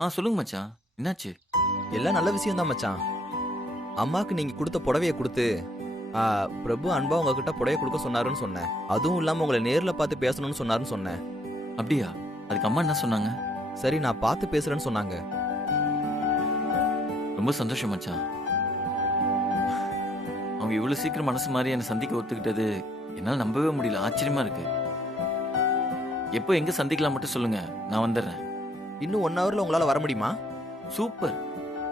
சொல்லுங்க மச்சான், என்னாச்சு? எல்லாம் நல்ல விஷயம் தான் மச்சான். அம்மாக்கு நீங்க கொடுத்த புடவைய கொடுத்து பிரபு அன்பா உங்ககிட்ட புடவைய கொடுக்க சொன்னாருன்னு சொன்னேன். அதுவும் இல்லாம உங்களை நேர்ல பார்த்து பேசணும்னு சொன்னாருன்னு சொன்னேன். அப்படியா? அதுக்கு அம்மா என்ன சொன்னாங்க? சரி, நான் பார்த்து பேசுறேன்னு சொன்னாங்க. ரொம்ப சந்தோஷம் மச்சான். அவங்க இவ்வளவு சீக்கிரம் மனசு மாதிரி என்னை சந்திக்க ஒத்துக்கிட்டது என்னால நம்பவே முடியல. ஆச்சரியமா இருக்கு. எப்போ எங்க சந்திக்கலாம் மட்டும் சொல்லுங்க, நான் வந்துடுறேன். இன்னும் 1 ஹவர்ல உங்களால வர முடியுமா? சூப்பர்.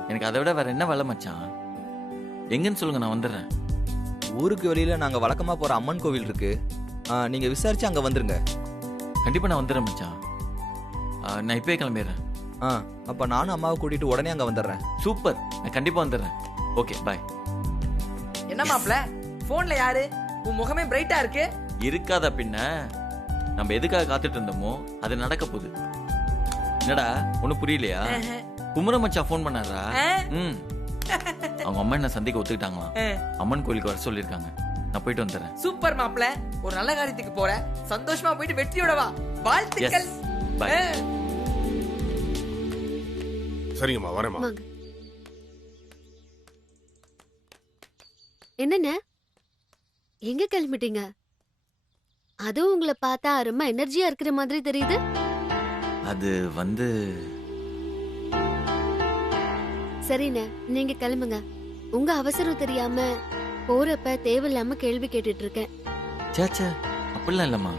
எனக்கு அதை விட வேற என்ன வேலை மச்சான்? எங்கன்னு சொல்லுங்க, நான் வந்துடுறேன். ஊருக்கு வெளியில நாங்க வழக்கமா போற அம்மன் கோவில் இருக்கு. நீங்க விசாரிச்சு அங்க வந்துருங்க. கண்டிப்பா நான் வந்துடுறேன் மச்சான். நான் இப்பவே கிளம்பிடுறேன். அப்ப நானும் அம்மாவை கூட்டிட்டு உடனே அங்க வந்துடுறேன். சூப்பர், நான் கண்டிப்பா வந்துடுறேன். ஓகே, பாய். என்ன மாப்ள, போன்ல யாரு? உன் முகமே பிரைட்டா இருக்கு. இருக்காதா பின்ன? நம்ம எதுக்காக காத்துட்டு இருந்தோமோ அது நடக்க போகுது. என்னடா ஒண்ணு புரியலையா? குமர மச்சான் போன் பண்ணாரா? அவங்க அம்மா என்ன சந்திக்க ஒத்துக்கிட்டாங்களாம். அம்மன் கோயிலுக்கு வர சொல்லிருக்காங்க. நான் போயிட்டு வந்துடுறேன். சூப்பர் மாப்ள, ஒரு நல்ல காரியத்துக்கு போற. சந்தோஷமா போயிட்டு வெற்றியோட வா. வாழ்த்துக்கள். பாய். சரிங்கம்மா, வரேம்மா. என்னண்ண, எங்க கிளம்பிட்டீங்க? அதுவும் உங்களை பார்த்தா ரொம்ப எனர்ஜியா இருக்கிற மாதிரி தெரியுது. அது வந்து சரிண்ண, நீங்க கிளம்புங்க. உங்க அவசரம் தெரியாம போறப்ப தேவையில்லாம கேள்வி கேட்டுட்டு இருக்கேன். சேச்சா, அப்படிலாம் இல்லம்மா.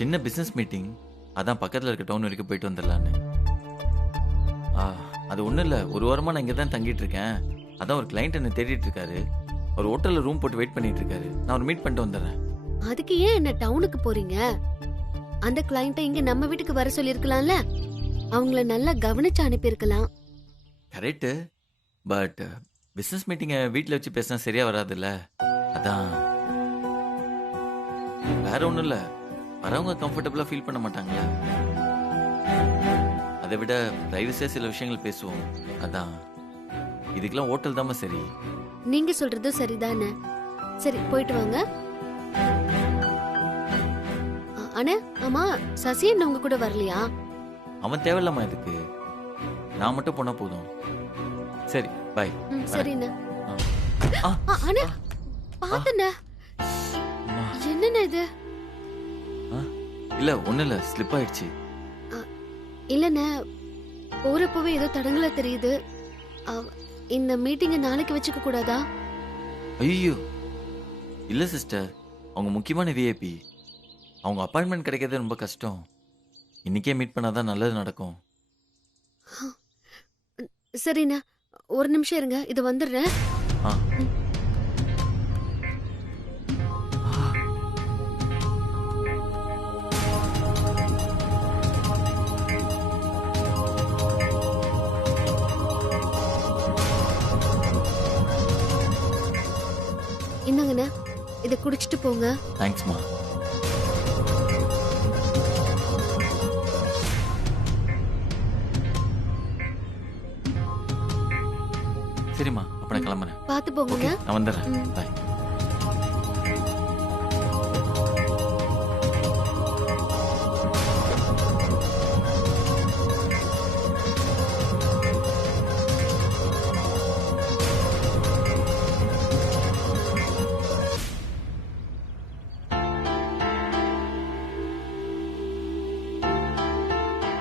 சின்ன பிசினஸ் மீட்டிங், அதான் பக்கத்துல இருக்க டவுன் வரைக்கும் போயிட்டு வந்துடலான்னு. அது ஒண்ணும் இல்ல. ஒரு வாரமா நான் இங்க தான் தங்கிட்டு இருக்கேன். அதான் ஒரு கிளைண்ட் என்ன தேடிட்டு இருக்காரு. ஒரு ஹோட்டல்ல ரூம் போட்டு வெயிட் பண்ணிட்டு இருக்காரு. நான் ஒரு மீட் பண்ணிட்டு வந்துடுறேன். அதுக்கு ஏன் என்ன டவுனுக்கு போறீங்க? அந்த கிளைண்ட்டை இங்க நம்ம வீட்டுக்கு வர சொல்லிருக்கலாம்ல. அவங்கள நல்லா கவனிச்சு அனுப்பியிருக்கலாம். கரெக்ட். பட் பிசினஸ் மீட்டிங்க வீட்டில் வச்சு பேசினா சரியா வராதுல்ல. அதான். வேற ஒண்ணும் இல்ல. வரவங்க கம்ஃபர்டபுளா ஃபீல் பண்ண மாட்டாங்களா? அதை விட பிரைவசியா சில விஷயங்கள் பேசுவோம். அதான். இதுக்கெல்லாம் ஹோட்டல் தாமா சரி. நீங்க சொல்றது சரிதானே. சரி, போயிட்டு வாங்க. அண்ணா, ஆமா, சசி என்ன உங்க கூட வரலையா? அவன் தேவையில்லாமா இதுக்கு. நான் மட்டும் போனா போதும். சரி, பாய். சரிண்ணா. அண்ணா, பாத்துண்ணா. என்னண்ணா இது? இல்ல, ஒண்ணு இல்ல, ஸ்லிப் ஆயிடுச்சு. இல்லண்ணா, போறப்பவே ஏதோ தடங்களா தெரியுது. இந்த மீட்டிங்க நாளைக்கு வச்சுக்க கூடாதா? ஐயோ இல்ல சிஸ்டர், அவங்க முக்கியமான விஐபி. அவங்க அப்பாயின்மெண்ட் கிடைக்கிறது ரொம்ப கஷ்டம். இன்னைக்கே மீட் பண்ணாதான் நல்லது நடக்கும். சரிண்ணா, ஒரு நிமிஷம் இருங்க, இது வந்துடுறேன். என்னங்கண்ணா, இதை குடிச்சிட்டு போங்க. தேங்க்ஸ்மா. சரிம்மா, அப்ப நான் கிளம்புறேன். பார்த்து போங்க. நான் வந்துடுறேன். பாய்.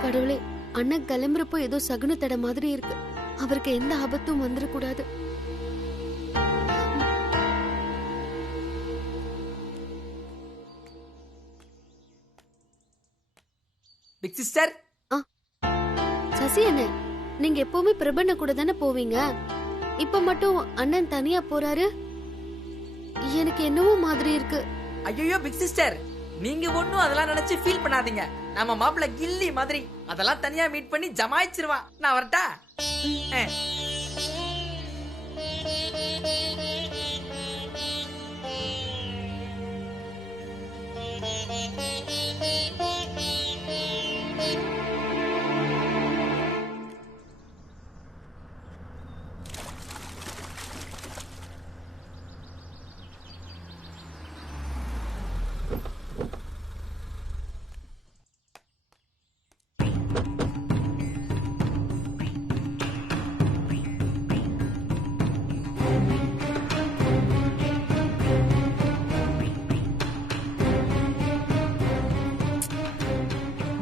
கடவுளே, அண்ணன் கிளம்புறப்போ ஏதோ சகுன தடை மாதிரி இருக்கு. அவருக்கு எந்த ஆபத்தும் வந்துடக்கூடாது. Big sister. சசி அண்ணன், நீங்க எப்பவுமே பிரபண்ண கூட தானே போவீங்க. இப்ப மட்டும் அண்ணன் தனியா போறாரு. எனக்கு என்னவோ மாதிரி இருக்கு. ஐயோ பிக் சிஸ்டர், நீங்க ஒண்ணும் அதெல்லாம் நினைச்சு ஃபீல் பண்ணாதீங்க. நம்ம மாப்பிள்ள கில்லி மாதிரி அதெல்லாம் தனியா மீட் பண்ணி ஜமாயிச்சிருவான். நான் வரட்டா?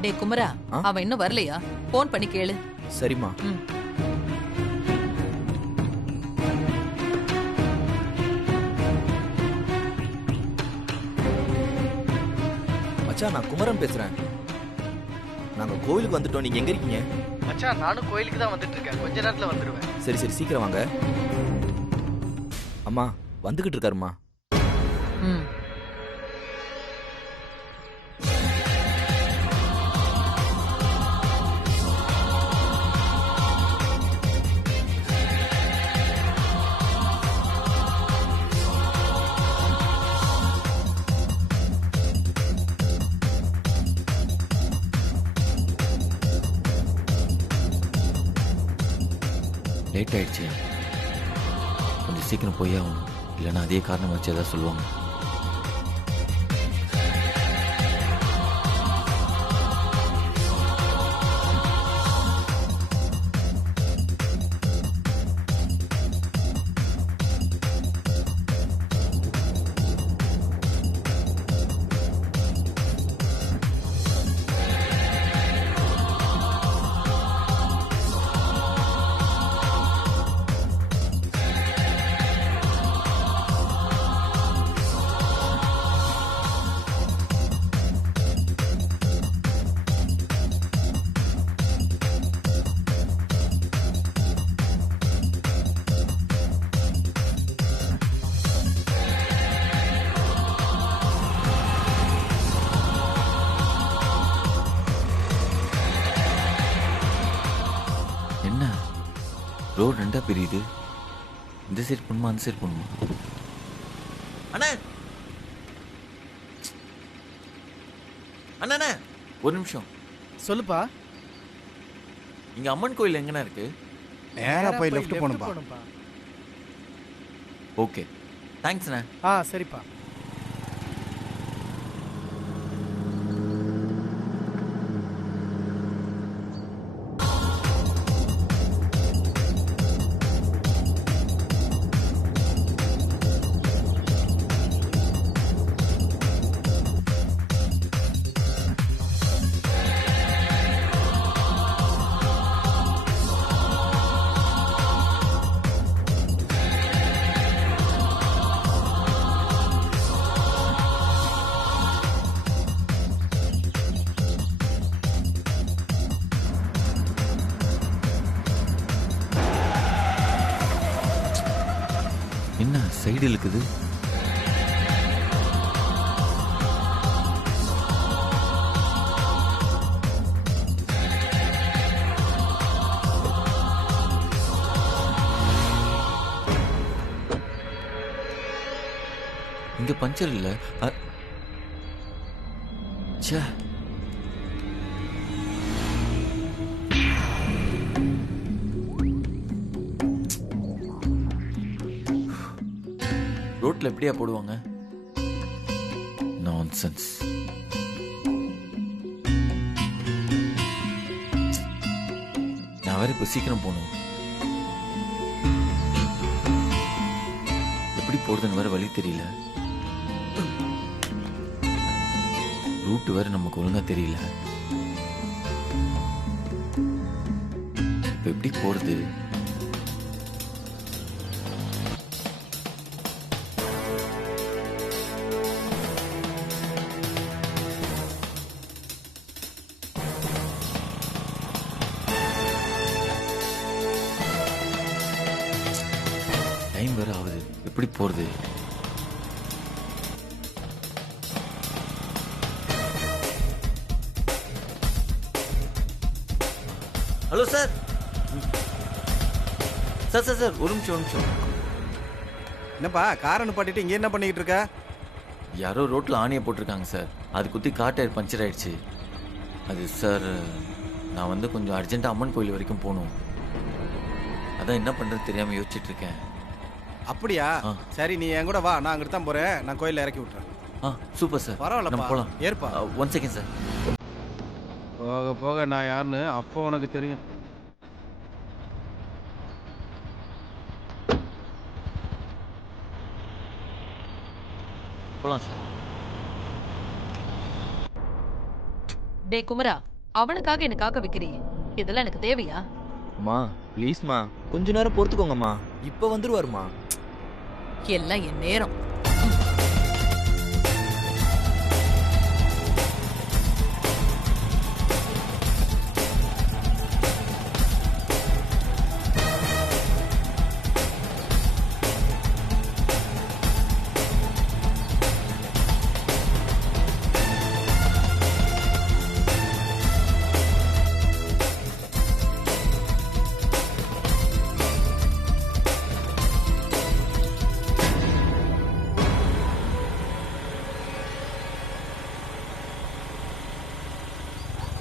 டேய் குமரா, ஆ? அவன் இன்னும் வரலையா? போன் பண்ணி கேளு. சரிம்மா. ம். மச்சான் நான் குமரன் பேசுறேன். நாங்க கோவிலுக்கு வந்துட்டோம். நீங்க எங்க இருக்கீங்க? மச்சான் நானும் கோயிலுக்கு தான் வந்துட்டு இருக்கேன். கொஞ்ச நேரத்துல வந்துடுவேன். சரி சரி சீக்கிரம் வாங்க. அம்மா வந்துகிட்டு இருக்காருமா. ம். லேட் ஆயிடுச்சு, கொஞ்சம் சீக்கிரம் போய் ஆகணும், இல்லைன்னா அதே காரணம் வச்சு ஏதாவது சொல்லுவாங்க. என்ன ரோடு ரெண்டா பிரியுது, இந்த சைடு பண்ணுமா அந்த சைடு பண்ணுமா? அண்ணா அண்ணா ஒரு நிமிஷம். சொல்லுப்பா. இங்க அம்மன் கோயில் எங்கண்ணா இருக்கு? நேரா போய் லெஃப்ட் போணும்பா. ஓகே தேங்க்ஸ்ண்ணா. சரிப்பா. என்ன சைடு இருக்குது? இங்க பஞ்சர் இல்ல. ச்சே, ரோட்ல எப்படியா போடுவாங்க? நான்சென்ஸ். நான் வேற இப்ப சீக்கிரம் போகணும். எப்படி போறதுன்னு வேற வழி தெரியல. ரூட் வேற நமக்கு ஒழுங்கா தெரியல. இப்ப எப்படி போறது? டைம் வேற ஆகுது, எப்படி போறது? Hello sir. Sir sir sir ஒரு நிமிஷம். என்னப்பா காரை நிப்பாட்டிட்டு இங்க என்ன பண்ணிக்கிட்டு இருக்க? யாரோ ரோட்ல ஆணியை போட்டிருக்காங்க சார், அது குத்தி கார் டயர் பஞ்சர் ஆயிடுச்சு. அது சார், நான் வந்து கொஞ்சம் அர்ஜென்ட்டாக அம்மன் கோயில் வரைக்கும் போகணும். அதான் என்ன பண்ணுறது தெரியாமல் யோசிச்சுட்டு இருக்கேன். அப்படியா? சரி நீ என் கூட வா, நான் அங்கிட்டு தான் போறேன். நான் கோயிலில் இறக்கி விட்டுறேன். சூப்பர் சார், பரவாயில்ல நம்ம போகலாம். ஏற்பா. 1 செகண்ட் சார். போக போக நான் யாருன்னு அப்போ உனக்கு தெரியும். போகலாம் சார். டேய் குமரா, அவனுக்காக எனக்காக வைக்கிறியே, இதெல்லாம் எனக்கு தேவையா? அம்மா ப்ளீஸ்மா, கொஞ்ச நேரம் பொறுத்துக்கோங்கம்மா, இப்போ வந்துருவாருமா. எல்லாம் என் நேரம்.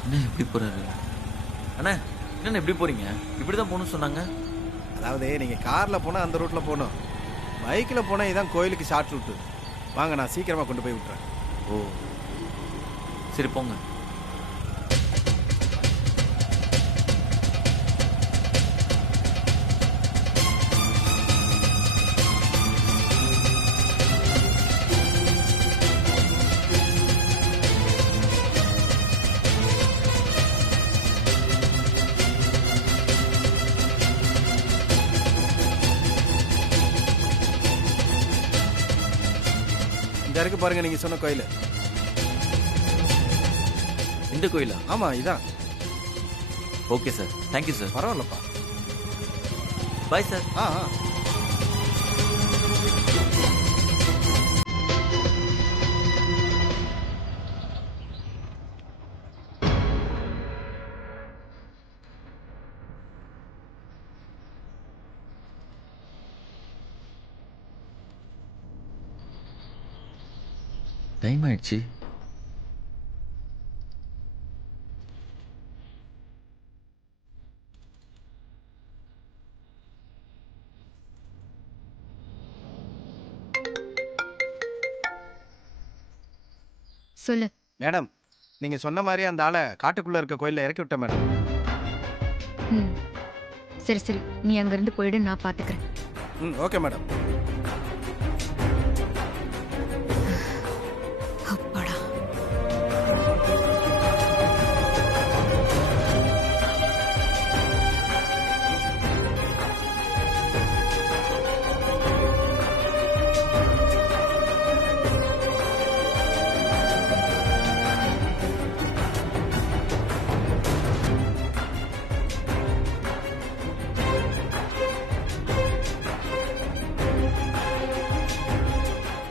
என்ன எப்படி போறாரு? அண்ணா என்ன எப்படி போறீங்க? இப்படிதான் போகணும்னு சொன்னாங்க. அதாவது நீங்க கார்ல போனா அந்த ரூட்ல போகணும், பைக்ல போனா இதான் கோயிலுக்கு ஷார்ட் ரூட். வாங்க, நான் சீக்கிரமா கொண்டு போய் விட்டுறேன். ஓ சரி போங்க. இந்த இருக்கு பாருங்க நீங்க சொன்ன கோயில். இந்த கோயிலா? ஆமா இதான். Okay sir, thank you sir. பரவாயில்லப்பா. Bye sir. ஆ டைம் ஆயிடுச்சு. சொல்லு. மேடம், நீங்க சொன்ன மாதிரி அந்த ஆளை காட்டுக்குள்ள இருக்க கோயில்ல இறக்கி விட்ட மேடம். சரி சரி, நீ அங்கிருந்து போயிடு, நான் பாத்துக்கிறேன். Okay madam. அப்பாடா.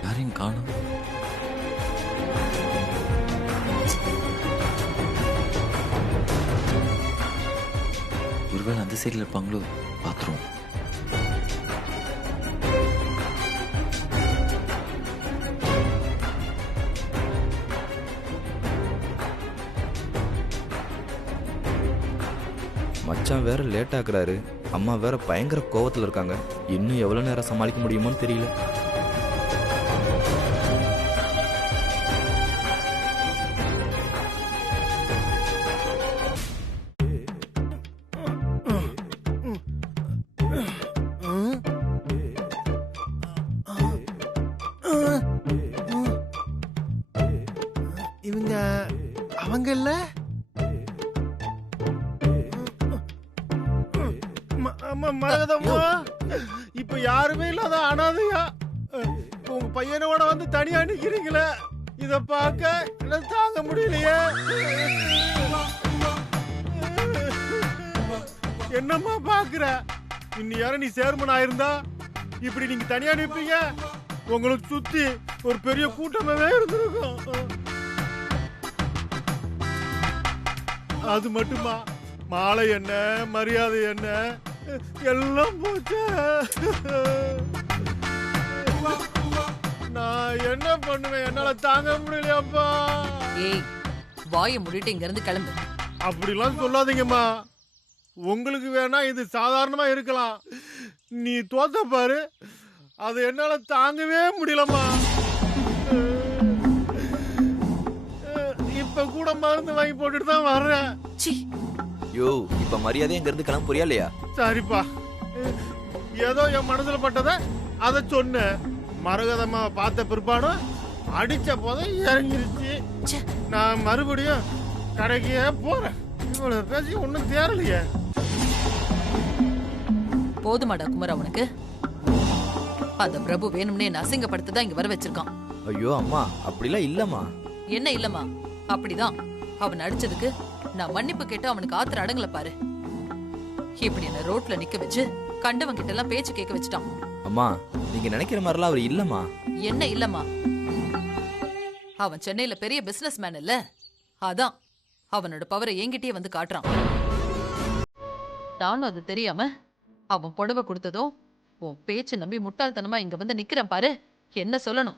யாரையும் காணும். ஒருவேளை அந்த சைடில் இருப்பாங்களோ, பாத்துருவோம். மச்சான் வேற லேட் ஆக்குறாரு, அம்மா வேற பயங்கர கோவத்துல இருக்காங்க. இன்னும் எவ்வளவு நேரம் சமாளிக்க முடியுமோன்னு தெரியல. இவங்க அவங்க இல்ல? மரகதம்மா, இப்ப யாருமே இல்லாத அனாதையா உங்க பையனோட வந்து தனியா நிக்கிறீங்களே, இத பார்க்க எனக்கு தாங்க முடியலையே. என்னம்மா பாக்குற? இன்னும் யாரும் நீ சேர்மன் ஆயிருந்தா இப்படி நீங்க தனியா நிப்பீங்க? உங்களுக்கு சுத்தி ஒரு பெரிய கூட்டமாவே இருந்திருக்கும். அது மட்டுமா, மாலை என்ன, மரியாதை என்ன, எல்லாம் போச்சு. நான் என்ன பண்ணுவேன்? என்னால தாங்க முடியலையாப்பா. ஏய், வாயை மூடிட்டு இங்க இருந்து கிளம்பு. அப்படிலாம் சொல்லாதீங்கம்மா. உங்களுக்கு வேணா இது சாதாரணமா இருக்கலாம், நீ தோத்த பாரு, அது என்னால தாங்கவே முடியலம்மா. இப்ப கூட மருந்து வாங்கி போட்டுட்டு தான் வர்றேன். யோ, இப்ப மரியாதை இங்க இருந்து கிளம்ப புரியா இல்லையா? சரிப்பா, ஏதோ என் மனசுல பட்டத அத சொன்னேன். மரகதம்மா பார்த்த பிற்பாடும் அடிச்ச போத இறங்கிருச்சு. நான் மறுபடியும் கடைக்கே போறேன். இவ்வளவு பேசி ஒன்றும் தேரலையே. போதுமாடா குமரா உனக்கு? அந்த பிரபு வேணும்னே என்ன அசிங்கப்படுத்ததான் இங்க வர வச்சிருக்கான். ஐயோ அம்மா, அப்படிலாம் இல்லம்மா. என்ன இல்லம்மா? அப்படிதான். அவன் அடிச்சதுக்கு நான் மன்னிப்பு கேட்டு அவனுக்கு ஆத்திர அடங்கல பாரு. இப்படி என்ன ரோட்ல நிக்க வச்சு கண்டவன் கிட்ட எல்லாம் பேச்சு கேட்க வச்சுட்டான். அம்மா, நீங்க நினைக்கிற மாதிரிலாம் அவர் இல்லம்மா. என்ன இல்லம்மா? அவன் சென்னையில பெரிய பிசினஸ் மேன் இல்ல, அதான் அவனோட பவரை என்கிட்டயே வந்து காட்டுறான். நானும் அது தெரியாம அவன் புடவை கொடுத்ததும் உன் பேச்சு நம்பி முட்டாள்தனமா இங்க வந்து நிக்கிறேன் பாரு. என்ன சொல்லணும்?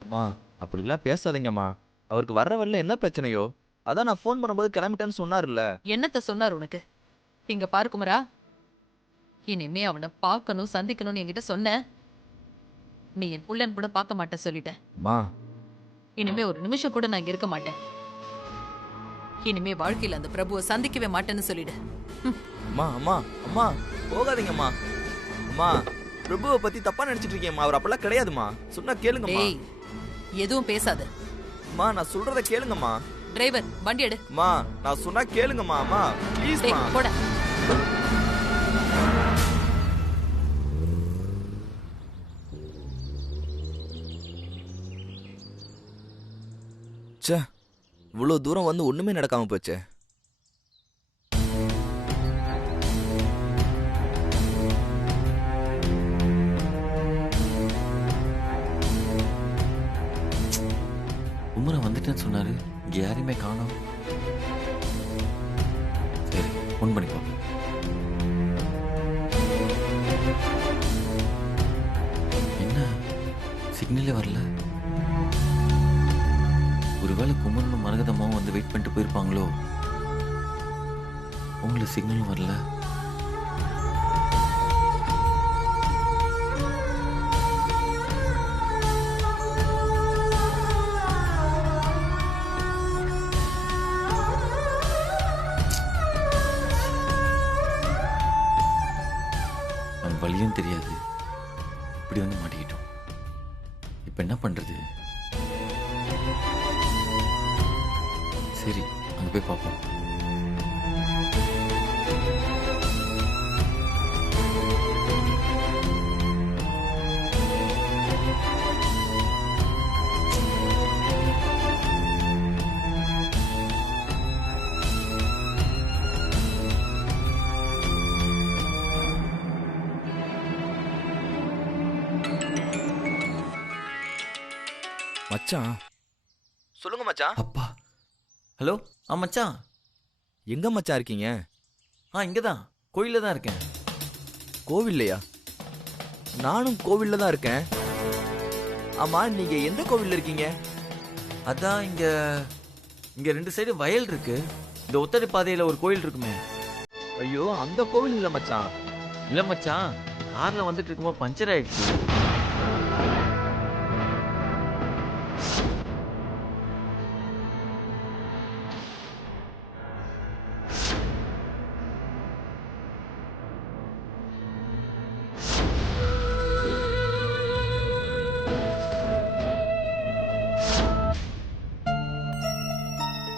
அம்மா, அப்படிலாம் பேசாதீங்கம்மா. அவருக்கு வர்ற வரல என்ன பிரச்சனையோ, அதான் நான் ஃபோன் பண்ணும்போது கிளம்பிட்டேன்னு சொன்னார்ல. என்னத்த சொன்னார் உனக்கு? இங்க பாரு குமரா, இனிமே அவனை பார்க்கணும் சந்திக்கணும்னு என்கிட்ட சொன்ன, நீ என் புள்ளன் கூட பார்க்க மாட்டேன் சொல்லிட்டேன். அம்மா, இனிமே ஒரு நிமிஷம் கூட நான் இங்க இருக்க மாட்டேன். இனிமே வாழ்க்கையில அந்த பிரபுவை சந்திக்கவே மாட்டேன்னு சொல்லிடு. அம்மா, அம்மா, அம்மா, போகாதீங்கம்மா. அம்மா, பிரபுவை பத்தி தப்பா நினைச்சிட்டு இருக்கீங்கம்மா. அவர் அப்பெல்லாம் கிடையாதுமா. சொன்னா கேளுங்கம்மா. டேய், எதுவும் பேசாத. அம்மா, நான் சொல்றத கேளுங்கம்மா. டிரைவர் வண்டி எடு. அம்மா, நான் சொன்னா கேளுங்கம்மா. அம்மா ப்ளீஸ்மா. டேய், போடா. ச்சே, இவ்வளோ தூரம் வந்து ஒண்ணுமே நடக்காம போச்சே. உமரை வந்துட்டேன்னு சொன்னாரு, இங்க யாரையுமே காணோம். சரி, ஃபோன் பண்ணி பார்ப்போம். என்ன சிக்னலே வரல? ஒருவேளை குமரனும் மரகதமாவும் வந்து வெயிட் பண்ணிட்டு போயிருப்பாங்களோ? உங்களுக்கு சிக்னலும் வரல. வழியும் தெரியாது, இப்படி வந்து மாட்டிக்கிட்டோம். இப்ப என்ன பண்றது? சரி, அங்க போய் பார்ப்போம். மச்சான், சொல்லுங்க மச்சான். அப்பா, ஹலோ. மச்சான், எங்க மச்சான் இருக்கீங்க? இங்கதான் கோயில்ல தான் இருக்கேன். கோவில்லையா? நானும் கோவில்ல தான் இருக்கேன். ஆமா, நீங்க எந்த கோவில்ல இருக்கீங்க? அதான் இங்க ரெண்டு சைடு வயல் இருக்கு. இந்த ஒத்தடி பாதையில ஒரு கோயில் இருக்குமே. ஐயோ, அந்த கோவில் இல்ல மச்சான். இல்ல மச்சான், கார்ல வந்துட்டு இருக்கும்போது பஞ்சர் ஆயிடுச்சு.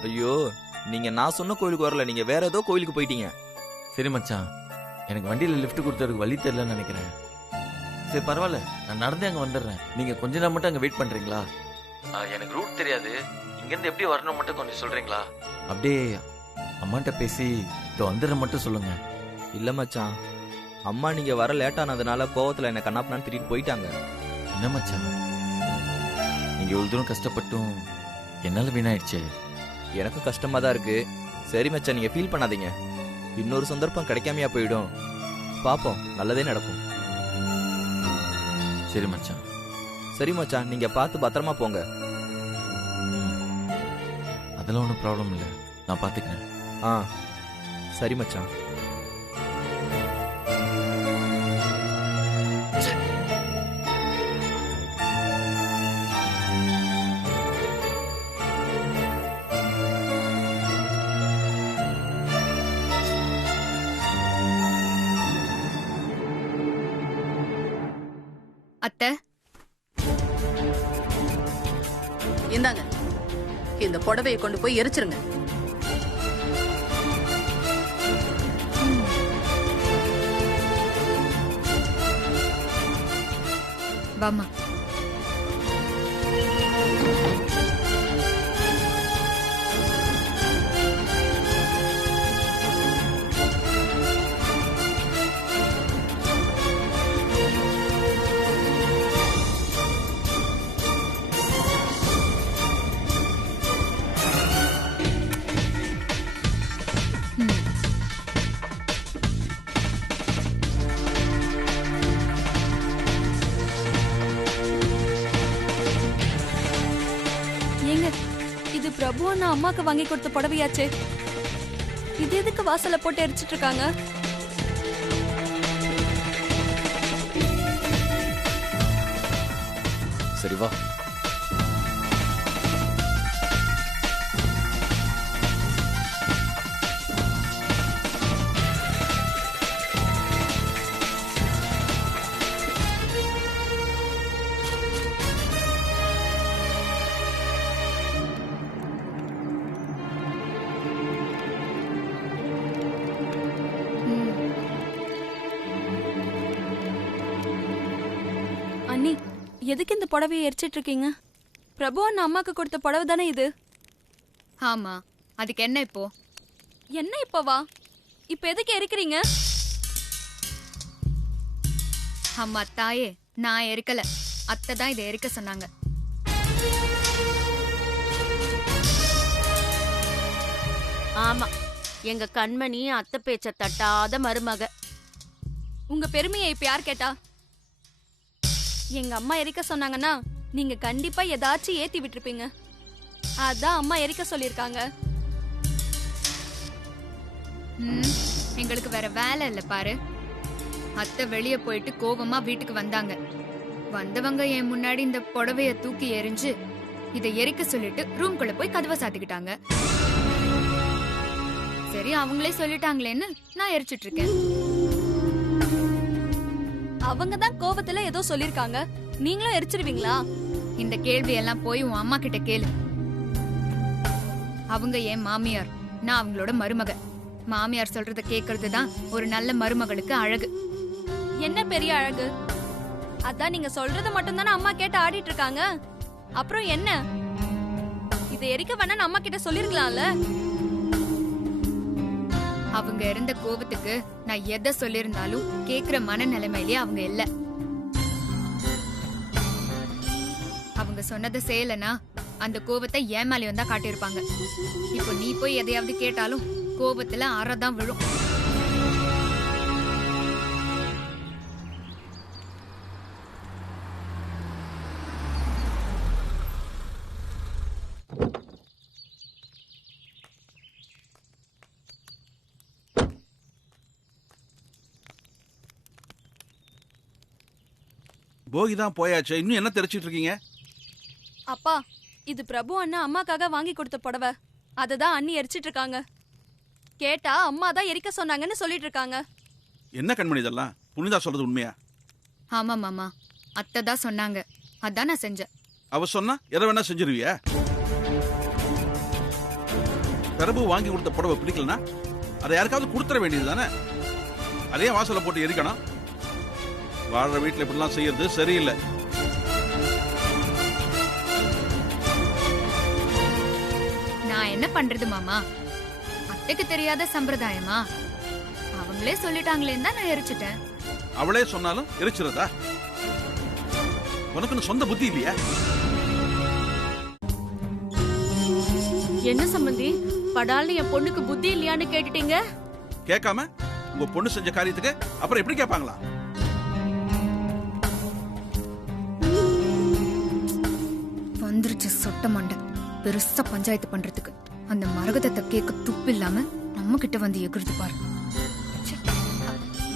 ஐயோ, நீங்க நான் சொன்ன கோயிலுக்கு வரல, நீங்க வேற ஏதோ கோயிலுக்கு போயிட்டீங்க. சரி மச்சான், எனக்கு வண்டியில லிஃப்ட் கொடுத்ததுக்கு வழி தெரியலன்னு நினைக்கிறேன். சரி பரவாயில்ல, நான் நடந்தே அங்க வந்துடுறேன். நீங்க கொஞ்ச நேரம் மட்டும் அங்க வெயிட் பண்றீங்களா? எனக்கு ரூட் தெரியாது, இங்கிருந்து எப்படி வரணும் மட்டும் கொஞ்சம் சொல்றீங்களா? அப்படியே அம்மாட்ட பேசி வந்துடுற மட்டும் சொல்லுங்க. இல்ல மச்சான், அம்மா நீங்க வர லேட் ஆனதுனால கோவத்துல என்ன கண்ணாப்பனான்னு திட்டிட்டு போயிட்டாங்க. என்ன மச்சான், நீங்க இவ்வளவு தூரம் கஷ்டப்பட்டும் என்னால வீணாயிடுச்சு. எனக்கும் கஷ்டமா தான் இருக்கு. சரி மச்சான், நீங்க ஃபீல் பண்ணாதீங்க. இன்னொரு சந்தர்ப்பம் கிடைக்காமையா போயிடும். பாப்போம், நல்லதே நடக்கும். சரி மச்சான். சரி மச்சான், நீங்க பார்த்து பத்திரமா போங்க. அதெல்லாம் ஒன்றும் ப்ராப்ளம் இல்லை, நான் பார்த்துக்கிறேன். சரி மச்சான். அத்தை, இந்தாங்க, இந்த புடவையை கொண்டு போய் எரிச்சிருங்க. வாமா. ஏங்க, இது பிரபு அண்ணா அம்மாக்கு வாங்கி கொடுத்த புடவையாச்சே. இது எதுக்கு வாசல்ல போட்டு எரிச்சிட்டு இருக்காங்க? சரி வா. அண்ணி, எதுக்கு இந்த புடவையை எரிச்சிட்டு இருக்கீங்க? பிரபு அண்ணா அம்மாக்கு கொடுத்த புடவை தானே இது? ஆமா, அதுக்கு என்ன இப்போ? என்ன இப்பவா? இப்ப எதுக்கு எரிக்கிறீங்க? அம்மா தாயே, நான் எரிக்கல. அத்தை தான் இதை எரிக்க சொன்னாங்க. ஆமா, எங்க கண்மணி அத்தை பேச்ச தட்டாத மருமக. உங்க பெருமையை இப்ப யார் கேட்டா? எங்க அம்மா எரிக்க சொன்னாங்கன்னா நீங்க கண்டிப்பா ஏதாச்சும் ஏத்தி விட்டுருப்பீங்க. அதான் அம்மா எரிக்க சொல்லிருக்காங்க. எங்களுக்கு வேற வேலை இல்ல பாரு. அத்தை வெளியே போயிட்டு கோபமா வீட்டுக்கு வந்தாங்க. வந்தவங்க என் முன்னாடி இந்த புடவைய தூக்கி எரிஞ்சு இதை எரிக்க சொல்லிட்டு ரூம்குள்ள போய் கதவை சாத்திக்கிட்டாங்க. சரி, அவங்களே சொல்லிட்டாங்களேன்னு நான் எரிச்சிட்டு இருக்கேன். அவங்க தான் கோபத்துல ஏதோ சொல்லிருக்காங்க, நீங்களும் எரிச்சிருவீங்களா? இந்த கேள்வி எல்லாம் போய் உன் அம்மா கிட்ட கேளு. அவங்க என் மாமியார், நான் அவங்களோட மருமக. மாமியார் சொல்றத கேக்குறது தான் ஒரு நல்ல மருமகளுக்கு அழகு. என்ன பெரிய அழகு? அதான் நீங்க சொல்றத மட்டும் தானே அம்மா கேட்டு ஆடிட்டு இருக்காங்க. அப்புறம் என்ன? இதை எரிக்க வேணான்னு அம்மா கிட்ட சொல்லிருக்கலாம்ல. அவங்க இருந்த கோபத்துக்கு நான் எதை சொல்லிருந்தாலும் கேக்குற மனநிலைமையிலேயே அவங்க இல்ல. அவங்க சொன்னதை செய்யலனா அந்த கோபத்தை என் மேலேயும் தான் காட்டியிருப்பாங்க. இப்போ நீ போய் எதையாவது கேட்டாலும் கோபத்துல அறதான் விழும். போகி தான் போயாச்சு, இன்னும் என்ன தெரிச்சிட்டு இருக்கீங்க? அப்பா, இது பிரபு அண்ணா அம்மாக்காக வாங்கி கொடுத்த புடவை. அததான் அண்ணி எரிச்சிட்டு இருக்காங்க. கேட்டா அம்மா தான் எரிக்க சொன்னாங்கன்னு சொல்லிட்டு இருக்காங்க. என்ன கண்மணி இதெல்லாம்? புனிதா சொல்றது உண்மையா? ஆமா மாமா, அத்தை தான் சொன்னாங்க, அதான் நான் செஞ்சேன். அவ சொன்னா எதை வேணா செஞ்சிருவியா? பிரபு வாங்கி கொடுத்த புடவை பிடிக்கலனா அதை யாருக்காவது கொடுத்துட வேண்டியது தானே? அதே வாசல போட்டு எரிக்கணும். வாழ்ற வீட்டுல இப்படிலாம் செய்யறது சரியில்லை. நான் என்ன பண்றது மாமா? அத்தைக்கு தெரியாத சம்பிரதாயமா? அவங்களே சொல்லிட்டாங்களேன்னு தான் நான் எரிச்சிட்டேன். அவளே சொன்னாலும் எரிச்சிருதா? உனக்குன்னு சொந்த புத்தி இல்லையா? என்ன சம்பந்தி, படால்னு என் பொண்ணுக்கு புத்தி இல்லையான்னு கேட்டுட்டீங்க? கேட்காம உங்க பொண்ணு செஞ்ச காரியத்துக்கு அப்புறம் எப்படி கேட்பாங்களா? வந்துருச்சு சொட்ட மண்டை, பெருசா பஞ்சாயத்து பண்றதுக்கு. அந்த மரகதத்தை கேட்க துப்பு இல்லாம நம்ம கிட்ட வந்து எகுறது பாரு.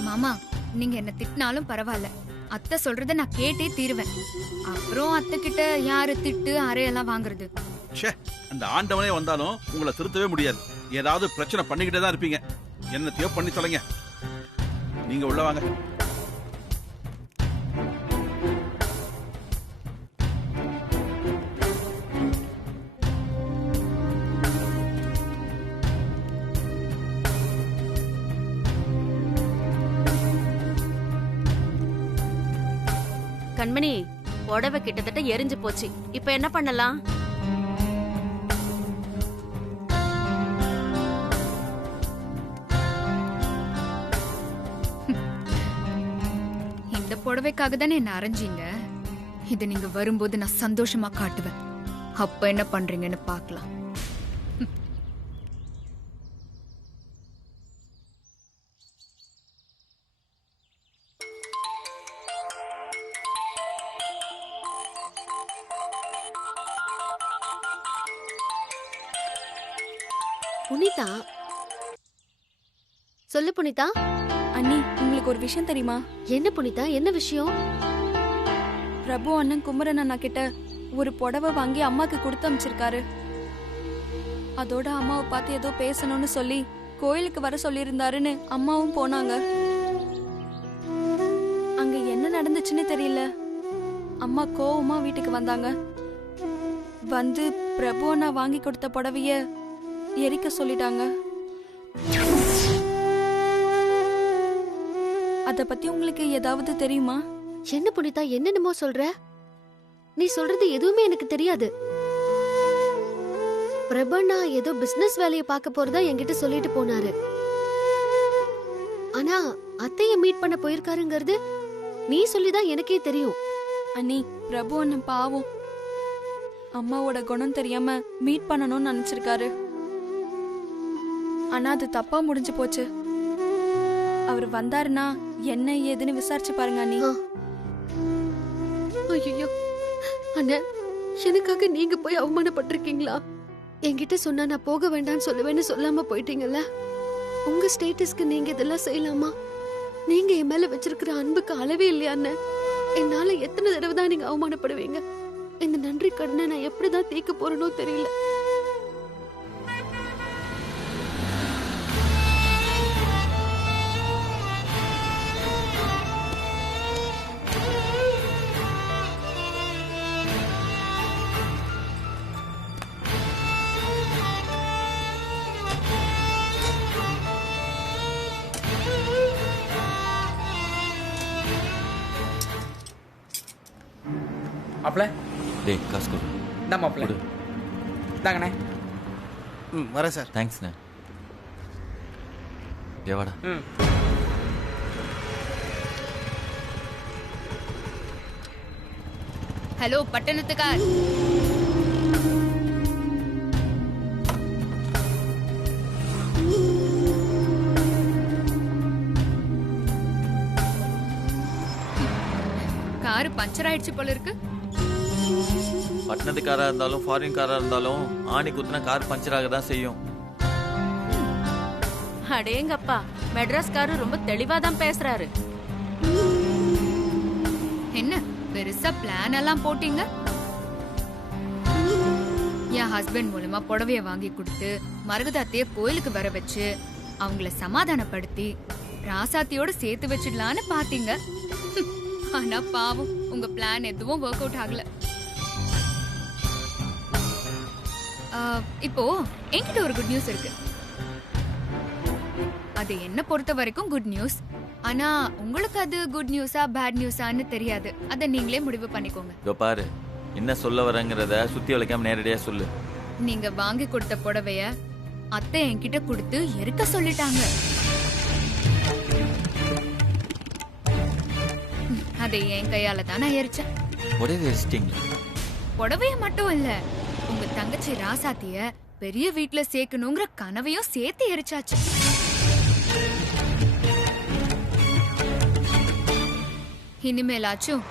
மாமா, நீங்க என்ன திட்டினாலும் பரவாயில்ல, அத்தை சொல்றத நான் கேட்டே தீருவேன். அப்புறம் அத்தை கிட்ட யாரு திட்டு அறையெல்லாம் வாங்குறது? அந்த ஆண்டவனே வந்தாலும் உங்களை திருத்தவே முடியாது. ஏதாவது பிரச்சனை பண்ணிக்கிட்டே தான் இருப்பீங்க. என்னத்தையோ பண்ணி தொலைங்க. நீங்க உள்ள வாங்க. கண்மணி, புடவை கிட்டத்தட்ட எரிஞ்சு போச்சு. இப்ப என்ன பண்ணலாம்? இந்த புடவைக்காக தானே என்ன அரைஞ்சீங்க. இதை நீங்க வரும்போது நான் சந்தோஷமா காட்டுவேன். அப்ப என்ன பண்றீங்கன்னு பார்க்கலாம். புனிதா, சொல்லு புனிதா. அண்ணி, உங்களுக்கு ஒரு விஷயம் தெரியுமா? என்ன புனிதா, என்ன விஷயம்? பிரபு அண்ணன் குமரன் அண்ணா கிட்ட ஒரு புடவை வாங்கி அம்மாக்கு கொடுத்து அனுப்பிச்சிருக்காரு. அதோட அம்மாவை பார்த்து ஏதோ பேசணும்னு சொல்லி கோயிலுக்கு வர சொல்லியிருந்தாருன்னு அம்மாவும் போனாங்க. அங்க என்ன நடந்துச்சுன்னு தெரியல. அம்மா கோவமா வீட்டுக்கு வந்தாங்க. வந்து பிரபு அண்ணா வாங்கி கொடுத்த புடவைய எரிக்க சொல்லிட்டாங்க. அத பத்தி உங்களுக்கு ஏதாவது தெரியுமா? என்ன புனிதா, என்னென்னமோ சொல்ற? நீ சொல்றது எதுவுமே எனக்கு தெரியாது. பிரபண்ணா ஏதோ பிசினஸ் வேலையை பார்க்க போறதா என்கிட்ட சொல்லிட்டு போனாரு. ஆனா அத்தைய மீட் பண்ண போயிருக்காருங்கிறது நீ சொல்லிதான் எனக்கே தெரியும். அண்ணி, பிரபு அண்ணன் பாவம். அம்மாவோட குணம் தெரியாம மீட் பண்ணணும்னு நினைச்சிருக்காரு. ஆனா அது தப்பா முடிஞ்சு போச்சு. அவர் வந்தாருன்னா என்ன ஏதுன்னு விசாரிச்சு பாருங்க அண்ணி. ஐயோ அண்ணா, எனக்காக நீங்க போய் அவமானப்பட்டிருக்கீங்களா? என்கிட்ட சொன்னா நான் போக வேண்டாம்னு சொல்லுவேன்னு சொல்லாம போயிட்டீங்கல்ல. உங்க ஸ்டேட்டஸ்க்கு நீங்க இதெல்லாம் செய்யலாமா? நீங்க என் மேல வச்சிருக்கிற அன்புக்கு அளவே இல்லையா அண்ணன்? என்னால எத்தனை தடவை தான் நீங்க அவமானப்படுவீங்க? இந்த நன்றி கடனை நான் எப்படிதான் தீர்க்க போறேனோ தெரியல. மாப்ள, டேய் காசு கொடு. இந்த மாப்ள தாங்கண்ணே. வரேன் சார். தேங்க்ஸ்ண்ணே. தேவாடா. ஹலோ பட்டணத்துக்கார், காரு பஞ்சர் ஆயிடுச்சு போல இருக்கு. பட்டணத்துக்காரா இருந்தாலும் ஃபாரின் காரா இருந்தாலும் ஆணி குத்துனா கார் பஞ்சர் ஆக தான் செய்யும். அடேங்கப்பா, மெட்ராஸ்காரு ரொம்ப தெளிவா தான் பேசுறாரு. என்ன பெருசா பிளான் எல்லாம் போட்டீங்க? என் ஹஸ்பண்ட் மூலமா புடவைய வாங்கி கொடுத்து மரகதாத்தைய கோயிலுக்கு வர வச்சு அவங்கள சமாதானப்படுத்தி ராசாத்தியோட சேர்த்து வச்சிடலான்னு பாத்தீங்க. ஆனா பாவம், உங்க பிளான் எதுவும் ஒர்க் அவுட் ஆகல. இப்போ என்கிட்ட ஒரு குட் நியூஸ் இருக்கு. அது என்ன பொறுத்த வரைக்கும் குட் நியூஸ். ஆனா உங்களுக்கு அது குட் நியூஸா பேட் நியூஸான்னு தெரியாது. அத நீங்களே முடிவு பண்ணிக்கோங்க. இதோ பாரு, என்ன சொல்ல வரங்கறத சுத்தி வளைக்காம நேரடியா சொல்லு. நீங்க வாங்கி கொடுத்த புடவைய அத்தை என்கிட்ட கொடுத்து எரிக்க சொல்லிட்டாங்க. அதை என் கையால தான் நான் எரிச்சேன். புடவைய மட்டும் இல்ல, உங்க தங்கச்சி ராசாத்திய பெரிய வீட்டுல சேர்க்கணுங்கிற கனவையும் சேர்த்து எரிச்சாச்சு. இனிமேலாச்சும்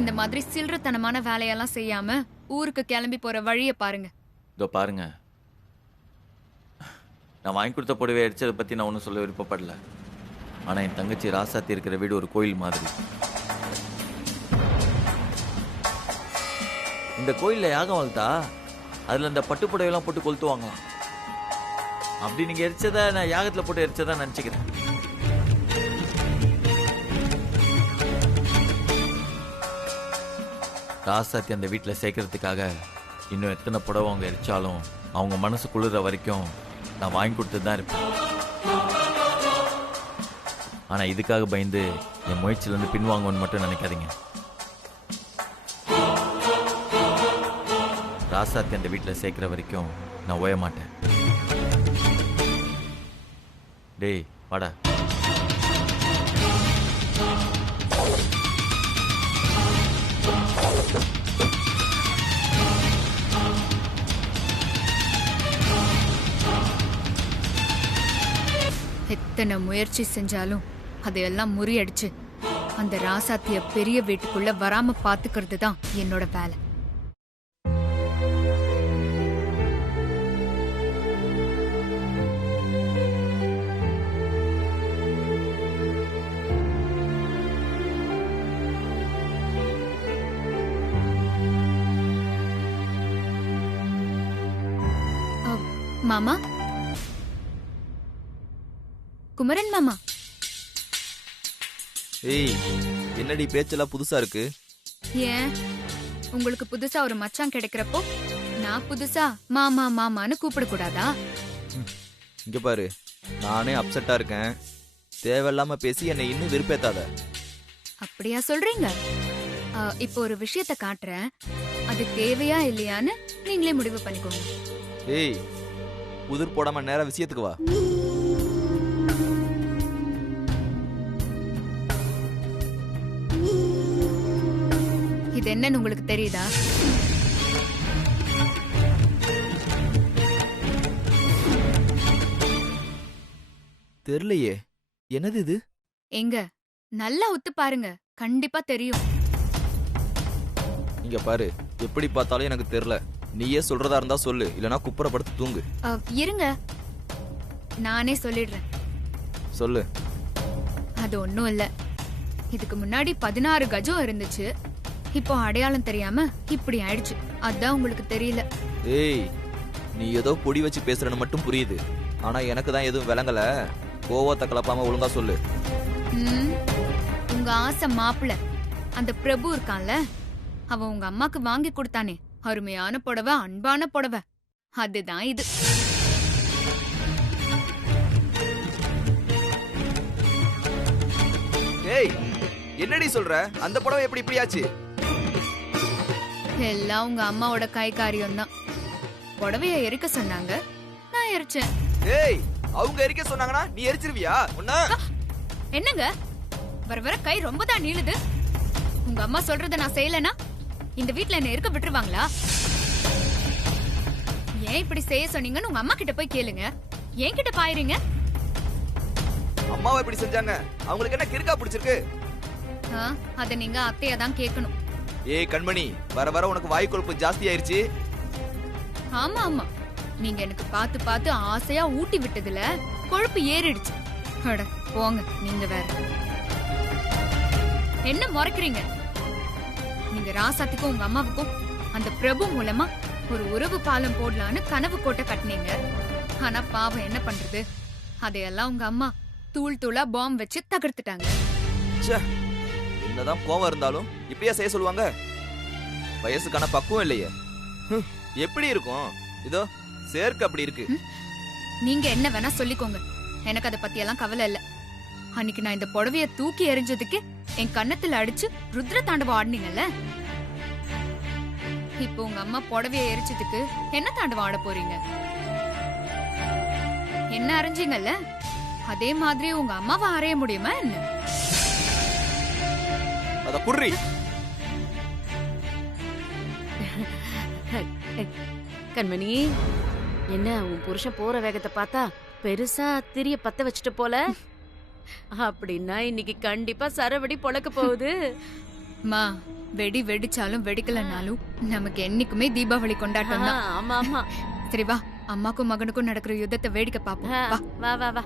இந்த மாதிரி சில்லறத்தனமான வேலையெல்லாம் செய்யாம ஊருக்கு கிளம்பி போற வழிய பாருங்க. இதோ பாருங்க, நான் வாங்கி கொடுத்த புடவை அடிச்சதை பத்தி நான் ஒன்றும் சொல்ல விருப்பப்படல. ஆனா என் தங்கச்சி ராசாத்தி இருக்கிற வீடு ஒரு கோயில் மாதிரி. இந்த கோயில்ல யாகம் வளர்த்தா அதுல இந்த பட்டு புடவையெல்லாம் போட்டு கொளுத்துவாங்களாம். அப்படி நீங்க எரிச்சதா நான் யாகத்துல போட்டு எரிச்சதா நினைச்சுக்கிறேன். ராசாத்தி அந்த வீட்டுல சேர்க்கறதுக்காக இன்னும் எத்தனை புடவை அவங்க எரிச்சாலும் அவங்க மனசு குளிர வரைக்கும் நான் வாங்கி கொடுத்து தான் இருப்பேன். ஆனா இதுக்காக பயந்து என் முயற்சியில இருந்து பின்வாங்கன்னு மட்டும் நினைக்காதீங்க. ராசாத்தி அந்த வீட்டுல சேர்க்கிற வரைக்கும் நான் ஓய மாட்டேன். டேய் வாடா. எத்தனை முயற்சி செஞ்சாலும் அதையெல்லாம் முறியடிச்சு அந்த ராசாத்திய பெரிய வீட்டுக்குள்ள வராம பாத்துக்கிறது தான் என்னோட வேலை. மாமா, குமரன் மாமா. ஏய், என்னடி பேச்செல்லாம் புதுசா இருக்கு? ஏன் உங்களுக்கு புதுசா ஒரு மச்சான் கிடைக்கிறப்போ நான் புதுசா மாமா மாமான்னு கூப்பிடக்கூடாதா? இங்க பாரு, நானே அப்செட்டா இருக்கேன். தேவையில்லாம பேசி என்னை இன்னும் வெறுப்பேத்தாத. அப்படியா சொல்றீங்க? இப்போ ஒரு விஷயத்த காட்டுறேன், அது தேவையா இல்லையான்னு நீங்களே முடிவு பண்ணிக்கோங்க. ஏய், புதிர் போடாம நேரா விஷயத்துக்கு வா. இது என்னன்னு உங்களுக்கு தெரியுதா? தெரியலையே, என்னது இது? எங்க நல்லா ஒத்து பாருங்க, கண்டிப்பா தெரியும். இங்க பாரு, எப்படி பார்த்தாலும் எனக்கு தெரியல. நீயே சொல்றதா இருந்தா சொல்லு, இல்லனா குப்புறப்படுத்து தூங்கு. இருங்க, நானே சொல்லிடுறேன். சொல்லு. அது ஒண்ணும் இல்ல. இதுக்கு முன்னாடி 16 கஜம் இருந்துச்சு. இப்போ அடையாளம் தெரியாம இப்படி ஆயிடுச்சு. அதான் உங்களுக்கு தெரியல. ஏய், நீ ஏதோ பொடி வச்சு பேசுறன்னு மட்டும் புரியுது. ஆனா எனக்கு தான் எதுவும் விளங்கல. கோவத்தை கலப்பாம ஒழுங்கா சொல்லு. உங்க ஆசை மாப்பிள்ள அந்த பிரபு இருக்கான்ல, அவன் உங்க அம்மாக்கு வாங்கி கொடுத்தானே அருமையான புடவை, அன்பான புடவை, அதுதான் இது. ஏய், என்னடி சொல்ற? அந்த புடவை எப்படி இப்படியாச்சு? எல்லாம் உங்க அம்மாவோட கை காரியம் தான். புடவைய எரிக்க சொன்னாங்க, நான் எரிச்சேன். ஏய், அவங்க எரிக்க சொன்னாங்கன்னா நீ எரிச்சிருவியா? என்னங்க வர வர கை ரொம்ப தான் நீளுது. உங்க அம்மா சொல்றத நான் செய்யலனா இந்த வீட்ல என்ன இருக்க விட்டுருவாங்களா? ஏன் இப்படி செய்ய சொன்னீங்கன்னு உங்க அம்மா கிட்ட போய் கேளுங்க. ஏன் கிட்ட பாயறீங்க? அம்மாவை இப்படி செஞ்சாங்க, அவங்களுக்கு என்ன கிறுக்கா பிடிச்சிருக்கு? அத நீங்க அத்தைய தான் கேட்கணும். ஏய் கண்மணி, வர வர உனக்கு வாய் கொழுப்பு ஜாஸ்தி ஆயிருச்சு. ஆமா ஆமா, நீங்க எனக்கு பார்த்து பார்த்து ஆசையா ஊட்டி விட்டதுல கொழுப்பு ஏறிடுச்சு. அட போங்க, நீங்க வேற. என்ன முறைக்கிறீங்க? நீங்க ராசாத்துக்கும் உங்க அம்மாவுக்கும் அந்த பிரபு மூலமா ஒரு உறவு பாலம் போடலான்னு கனவு கோட்டை கட்டினீங்க. ஆனா பாவம் என்ன பண்றது, அதையெல்லாம் உங்க அம்மா தூள் தூளா பாம்பு வச்சு தகர்த்துட்டாங்க. என்னதான் கோவம் இருந்தாலும் இப்படியா செய்ய சொல்லுவாங்க? வயசுக்கான பக்குவம் இல்லையே. எப்படி இருக்கும்? இதோ சேர்க்க அப்படி இருக்கு. நீங்க என்ன வேணா சொல்லிக்கோங்க, எனக்கு அதை பத்தி எல்லாம் கவலை இல்ல. அன்னைக்கு நான் இந்த புடவைய தூக்கி எறிஞ்சதுக்கு என் கன்னத்துல அடிச்சு ருத்ர தாண்டவம் ஆடினீங்கல்ல, இப்போ உங்க அம்மா புடவைய எரிச்சதுக்கு என்ன தாண்டவம் ஆட போறீங்க? என்ன அரைஞ்சீங்கல்ல, அதே மாதிரி உங்க அம்மாவை அறைய முடியுமா என்ன? அத குர்ரி. கண்மணி, என்ன உன் புருஷன் போற வேகத்தை பார்த்தா பெருசா திரிய பத்த வச்சுட்டு போல. அப்படின்னா இன்னைக்கு கண்டிப்பா சரவடி பொழக்க போகுது. மா, வெடி வெடிச்சாலும் வெடிக்கலனாலும் நமக்கு என்னைக்குமே தீபாவளி கொண்டாட்டம் தான். ஆமா ஆமா. சரி வா, அம்மாக்கும் மகனுக்கும் நடக்கிற யுத்தத்தை வேடிக்கை பாப்போம். வா வா வா.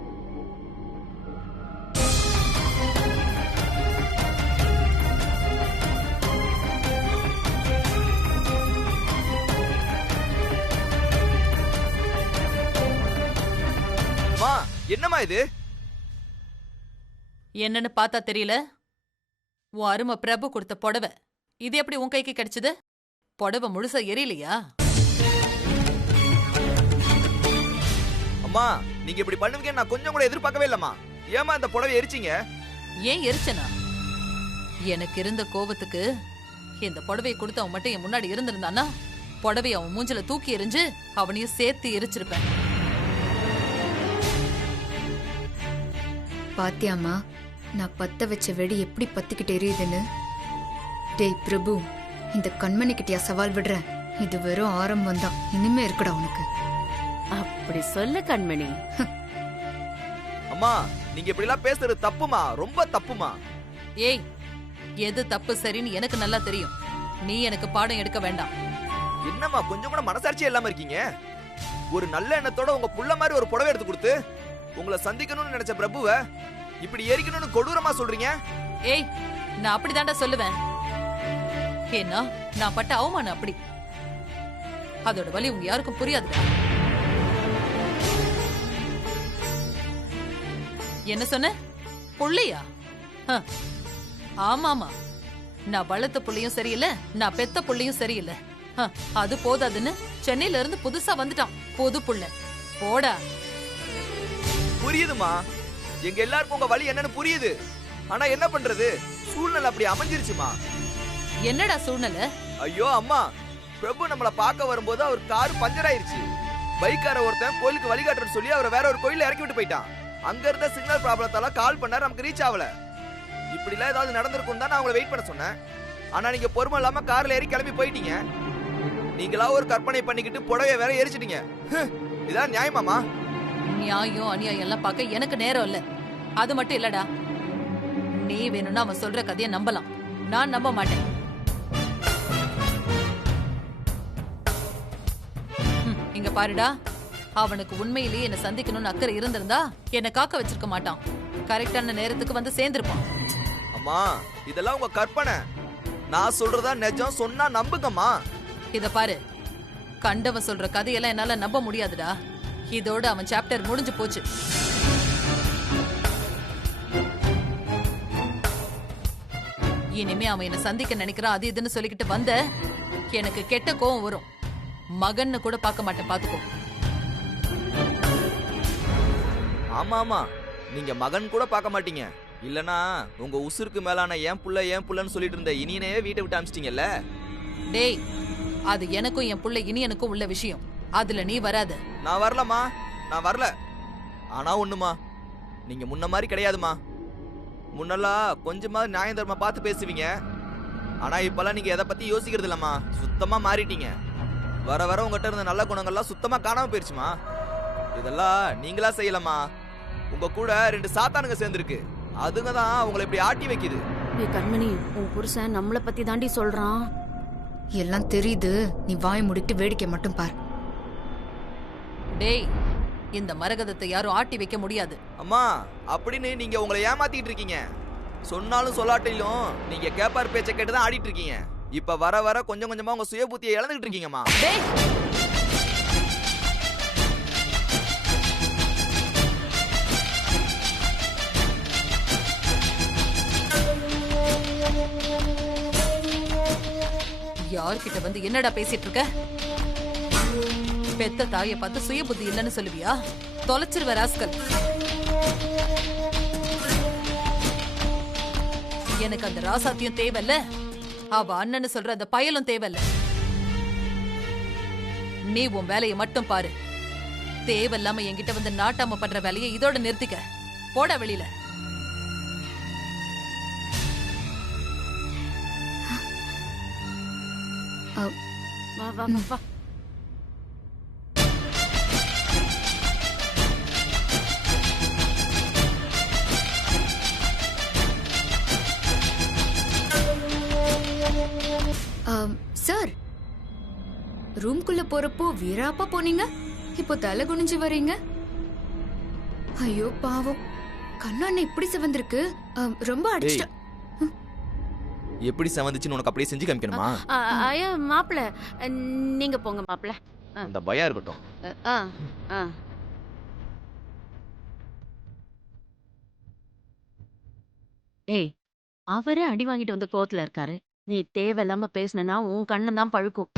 என்னமா இது? என்னன்னு பார்த்தா தெரியல. உன் அருமை பிரபு கொடுத்த புடவை இது எப்படி உன் கைக்கு கிடைச்சது? புடவை முழுசா எரியலையா? அம்மா, நீங்க இப்படி பண்ணுவீங்க நான் கொஞ்சம் கூட எதிர்பார்க்கவே இல்லம்மா. ஏமா இந்த புடவை எரிச்சீங்க? ஏன் எரிச்சனா? எனக்கு இருந்த கோபத்துக்கு இந்த புடவையை கொடுத்து அவன் மட்டும் என் முன்னாடி இருந்திருந்தானா புடவைய அவன் மூஞ்சில தூக்கி எறிஞ்சு அவனையும் சேர்த்து எரிச்சிருப்பேன். பாத்தியாமா நான் பத்த வச்ச வெடி எப்படி பத்திக்கிட்டு எரியுதுன்னு? டேய் பிரபு, இந்த கண்மணி கிட்டயா சவால் விடுறேன்? இது வெறும் ஆரம்பம் தான், இனிமே இருக்குடா உனக்கு. அப்படி சொல்ல கண்மணி. அம்மா நீங்க இப்படி எல்லாம் பேசுறது தப்புமா, ரொம்ப தப்புமா. ஏய், எது தப்பு சரின்னு எனக்கு நல்லா தெரியும். நீ எனக்கு பாடம் எடுக்க வேண்டாம். என்னம்மா கொஞ்சம் கூட மனசாட்சியே இல்லாம இருக்கீங்க? ஒரு நல்ல எண்ணத்தோட உங்க புள்ள மாதிரி ஒரு புடவை எடுத்து கொடுத்து உங்களை சந்திக்கணும்னு நினைச்ச பிரபுவை இப்படி எரிக்கணும்னு கொடூரமா சொல்றீங்க. ஏய், நான் அப்படிதான்டா சொல்லுவேன். ஏன்னா நான் பட்ட அவமானம் அப்படி. அதோட வலி உங்க யாருக்கும் புரியாதுடா. என்ன சொன்ன? புள்ளையா? ஆமாமா, நான் வளர்த்த புள்ளையும் சரியில்லை, நான் பெத்த புள்ளையும் சரியில்லை. அது போதாதுன்னு சென்னையில இருந்து புதுசா வந்துட்டான் புது புள்ள. போடா. புரியுதுமா, எங்க எல்லாருக்கும் உங்க வலி என்னன்னு புரியுது. ஆனா என்ன பண்றது, சூழ்நிலை அப்படி அமைஞ்சிருச்சுமா. என்னடா சூழ்நிலை? ஐயோ அம்மா, பிரபு நம்மள பார்க்க வரும்போது அவர் கார் பஞ்சர் ஆயிருச்சு. பைக்கார ஒருத்தன் கோயிலுக்கு வழிகாட்டுறன்னு சொல்லி அவரை வேற ஒரு கோயில இறக்கி விட்டு போயிட்டான். அங்க இருந்த சிக்னல் ப்ராப்ளத்தால கால் பண்ணாரு, நமக்கு ரீச் ஆகல. இப்படி எல்லாம் ஏதாவது நடந்திருக்கும் தான் நான் உங்களை வெயிட் பண்ண சொன்னேன். ஆனா நீங்க பொறுமை இல்லாம கார்ல ஏறி கிளம்பி போயிட்டீங்க. நீங்களா ஒரு கற்பனை பண்ணிக்கிட்டு புடவைய வேற எரிச்சிட்டீங்க. இதான் நியாயமாமா? நியாயம் அநியாயம் எல்லாம் பார்க்க எனக்கு நேரம் இல்ல. அது மட்டும் இல்லடா, நீ வேணும்னா அவன் சொல்ற கதையை நம்பலாம், நான் நம்ப மாட்டேன். இங்க பாருடா, அவனுக்கு உண்மையிலேயே என்ன சந்திக்கணும்னு அக்கறை இருந்திருந்தா என்ன காக்க வச்சிருக்க மாட்டான். கரெக்டான நேரத்துக்கு வந்து சேர்ந்திருப்பான். அம்மா இதெல்லாம் உங்க கற்பனை, நான் சொல்றதா நிஜம், சொன்னா நம்புங்கம்மா. இத பாரு, கண்டவன் சொல்ற கதையெல்லாம் என்னால நம்ப முடியாதுடா. இதோட அவன் சாப்டர் முடிஞ்சு போச்சு. இனிமே அவன் என்ன சந்திக்க நினைக்கிறான் அது இதுன்னு சொல்லிக்கிட்டு வந்த எனக்கு கெட்ட கோவம் வரும். மகன்னு கூட பார்க்க மாட்டேன், பாத்துக்கோ. ஆமா ஆமா, நீங்க மகன் கூட பார்க்க மாட்டீங்க. இல்லனா உங்க உசுருக்கு மேலான ஏன் புள்ளன்னு சொல்லிட்டு இருந்த இனியனையே வீட்டை விட்டு அமிச்சிட்டீங்கல்ல. டேய், அது எனக்கும் என் புள்ள இனியனுக்கும் உள்ள விஷயம், அதுல நீ வராத. நான் வரலமா, நான் வரல. ஆனா ஒண்ணுமா, நீங்க முன்ன மாதிரி கிடையாதுமா. முன்னெல்லாம் கொஞ்சமா நியாயம் தர்மமா பார்த்து பேசுவீங்க. ஆனா இப்பெல்லாம் நீங்க எதை பத்தி யோசிக்கிறது இல்லம்மா, சுத்தமா மாறிட்டீங்க. வர வர உங்ககிட்ட இருந்த நல்ல குணங்கள்லாம் சுத்தமா காணாம போயிருச்சுமா. இதெல்லாம் நீங்களா செய்யலமா, உங்க கூட 2 சாத்தானுங்க சேர்ந்துருக்கு, அதுங்க தான் உங்களை இப்படி ஆட்டி வைக்குது. கண்மணி, உன் புருஷன் நம்மள பத்தி தாண்டி சொல்றான். எல்லாம் தெரியுது, நீ வாய் முடிட்டு வேடிக்கை மட்டும் பார். டேய், இந்த மரகதத்தை யாரும் ஆட்டி வைக்க முடியாது. அம்மா அப்படின்னு நீங்க உங்களை ஏமாத்திட்டு இருக்கீங்க. சொன்னாலும் சொல்லாட்டிலும் நீங்க கேப்பார் பேச்சை கேட்டுதான் ஆடிட்டு இருக்கீங்க. இப்ப வர வர கொஞ்சம் கொஞ்சமா உங்க சுய புத்தியை இழந்துட்டு இருக்கீங்கம்மா. யார்கிட்ட வந்து என்னடா பேசிட்டு இருக்க? பெத்த தாயை பார்த்து சுய புத்தி இல்லைன்னு சொல்லுவியா? தொலைச்சிருவ ராஸ்கல். எனக்கு அந்த ராசாத்தியும் தேவையில்ல, அவ அண்ணன்னு சொல்ற அந்த பயலும் தேவையில்ல. நீ உன் வேலையை மட்டும் பாரு. தேவையில்லாம என்கிட்ட வந்து நாட்டாம பண்ற வேலையை இதோட நிறுத்திக்க. போடா வெளியில. வா வா வா. சார், ரூம்குள்ள போறப்போ வீராப்பா போனீங்க, இப்போ தலை குனிஞ்சு வரீங்க. ஐயோ பாவம், கண்ணாண்ண இப்படி செவந்திருக்கு. ரொம்ப அடிச்சிட்ட. எப்படி செவந்துச்சுன்னு உனக்கு அப்படியே செஞ்சு காமிக்கணுமா? ஐயா மாப்பிள்ள, நீங்க போங்க மாப்பிள்ள. அந்த பயம் இருக்கட்டும். ஏய், அவரே அடி வாங்கிட்டு வந்து கோவத்துல இருக்காரு. நீ தேவையில்லாம பேசினா உன் கண்ணன் தான் பழுக்கும்.